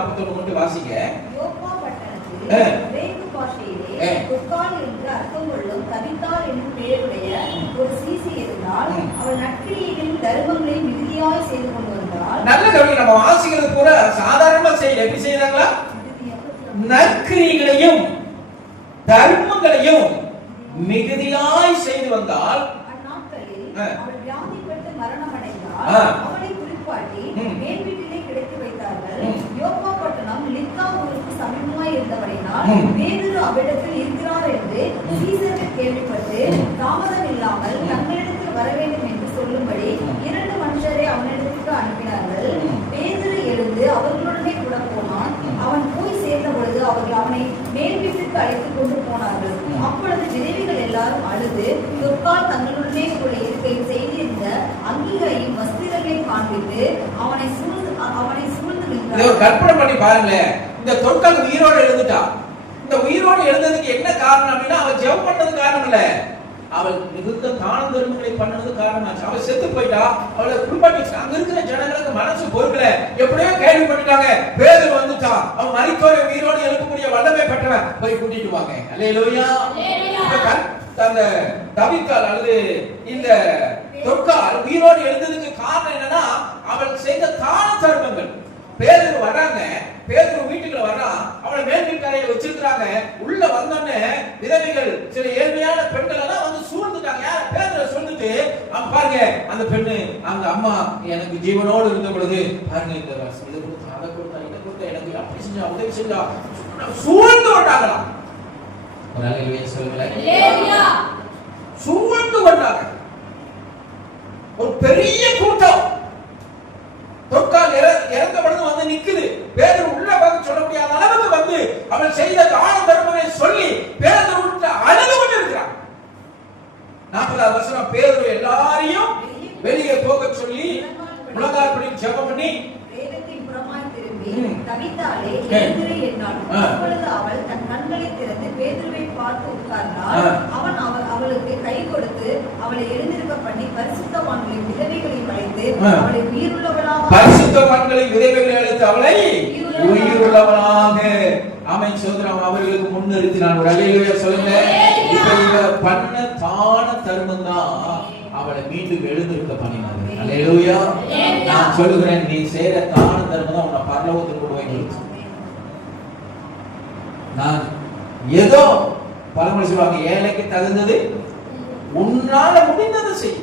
41 மட்டும் வாசிங்க. யோப்பா பட்டணத்தில் கிரேக்கு பாஷையிலே தொக்காள் என்று அர்த்தம் கொள்ளும் தபித்தாள் என்னும் பெயருடைய ஒரு சீசி இருந்தால் அவள் நற்கிரியைகளின் தர்மங்களை மிகுதியாய் செய்து கொண்டு வந்தாள். நல்ல கவனிங்க, நம்ம வாசிக்கிறது கூட சாதாரணமா செய்யல. எப்படி செய்யறாங்களா? நற்கிரியைகளையும் தர்மங்களையும் மிகுதியாய் செய்து வந்தால் அந்நாட்களில் அவள் வியாதிப்பட்டு மரணம் அடைந்தால் அவளை குறிப்பாட்டி மேல் வீட்டிலே கிடைத்து வைத்தார்கள். யோப்பா பட்டணம் லித்தா ஊருக்கு சமீபமாய் இருந்தவரையினால் பேதுரு அவ்விடத்தில் இருக்கிறார் என்று சீசர்கள் கேள்விப்பட்டு தாமதம் இல்லாமல் தங்களிடத்தில் வர வேண்டும் என்று சொல்லும்படி 2 மனுஷரை அவனிடத்துக்கு அனுப்பினார்கள். பேதுரு எழுந்து அவர்களுடனே கூட போனான். அவன் போய் சேர்ந்த பொழுது அவர்கள் அவனை மேல் வீட்டுக்கு அழைத்துக் கொண்டு போனார்கள். அப்பொழுது விதவைகள் எல்லாரும் அழுது தொக்கால் தங்களுடனே கூட இருக்கையில் செய்திருந்த அங்கிகளையும் வஸ்திரங்களையும் காண்பித்து அவனை சூழ்ந்து கற்பனை பண்ணி பாருங்களேன். இந்த தொக்கால் உயிரோடு எழுந்துட்டா. இந்த உயிரோடு எழுந்ததுக்கு என்ன காரணம் அப்படின்னா, அவள் ஜெபம் பண்ணது காரணம் இல்ல, அவள் மிகுந்த தான தர்மங்களை பண்ணது காரணமாச்சு. அவள் செத்து போயிட்டா. அவளை குளிப்பாட்டி அங்க இருக்கிற ஜனங்களுக்கு மனசு பொறுக்கல. எப்படியோ கேள்விப்பட்டாங்க பேதுரு வந்துட்டா, அவன் மரித்தோரை உயிரோடு எழுப்பக்கூடிய வல்லமை பெற்றவன், போய் கூட்டிட்டு வாங்க. அல்லேலூயா. அந்த தபித்தாள் அல்லது இந்த தொக்கால் உயிரோடு எழுந்ததுக்கு காரணம் என்னன்னா, அவள் செய்த தான தர்மங்கள். பேதுரு வர்றாங்க, பேதுரு வீட்டுக்குள்ள வர்றான், அவளை மேல் வீட்டுக்காரையில வச்சிருக்காங்க. உள்ள வந்தோடனே விதவைகள் சில ஏழ்மையான பெண்கள் எல்லாம் வந்து சூழ்ந்துட்டாங்க. யார? பேதுரு சொல்லிட்டு பாருங்க, அந்த பெண்ணு அந்த அம்மா எனக்கு ஜீவனோடு இருந்த பொழுது பாருங்க, இந்த இதை கொடுத்தா அதை கொடுத்தா இதை கொடுத்தா எனக்கு அப்படி செஞ்சா உதவி செஞ்சா சூழ்ந்து கொண்டாங்களாம். ஒரு அல்லேலூயா சொல்லுங்களேன். சூழ்ந்து கொண்டாங்க. ஒரு பெரிய கூட்டம் தொக்கால் இறந்த பொழுது வந்து நிக்குது. பேதுரு உள்ள வந்து சொல்ல முடியாத அளவுக்கு வந்து அவள் செய்த தான தர்மங்களை சொல்லி பேதுரு உள்ள அழுது கொண்டு இருக்கிறான். 40வது வசனம், பேதுரு எல்லாரையும் வெளியே போக சொல்லி முழங்கால் படி ஜெபம் பண்ணி வேதத்தின் புறமாய் திரும்பி தபித்தாளே எழுந்திரு என்றாள். அப்பொழுது அவள் தன் கண்களை திறந்து பேதுருவை பார்த்து உட்கார்ந்தாள். அவன் அவளுக்கு கை கொடுத்து அவளை எழுந்திருக்க பண்ணி பரிசுத்தவான்களை விதவைகளை அழைத்து அவளை உயிருள்ளவளாக அவளை உயிருள்ளவளாக ஆமென் சோதரம் அவர்களுக்கு முன்னிறுத்தினான். ஒரு அல்லேலூயா சொல்லுங்க. இப்ப இவ பண்ண தான தர்மம் தான் அவளை மீண்டும் எழுந்திருக்க பண்ணினாங்க. அல்லேலூயா. நான் சொல்லுகிறேன், நீ செய்யற தான தர்மம் தான் உன்னை பரலோகத்துக்கு கொண்டு போய். நான் ஏதோ பழமொழி சொல்லுவாங்க, ஏழைக்கு தகுந்தது உன்னால முடிந்ததை செய்.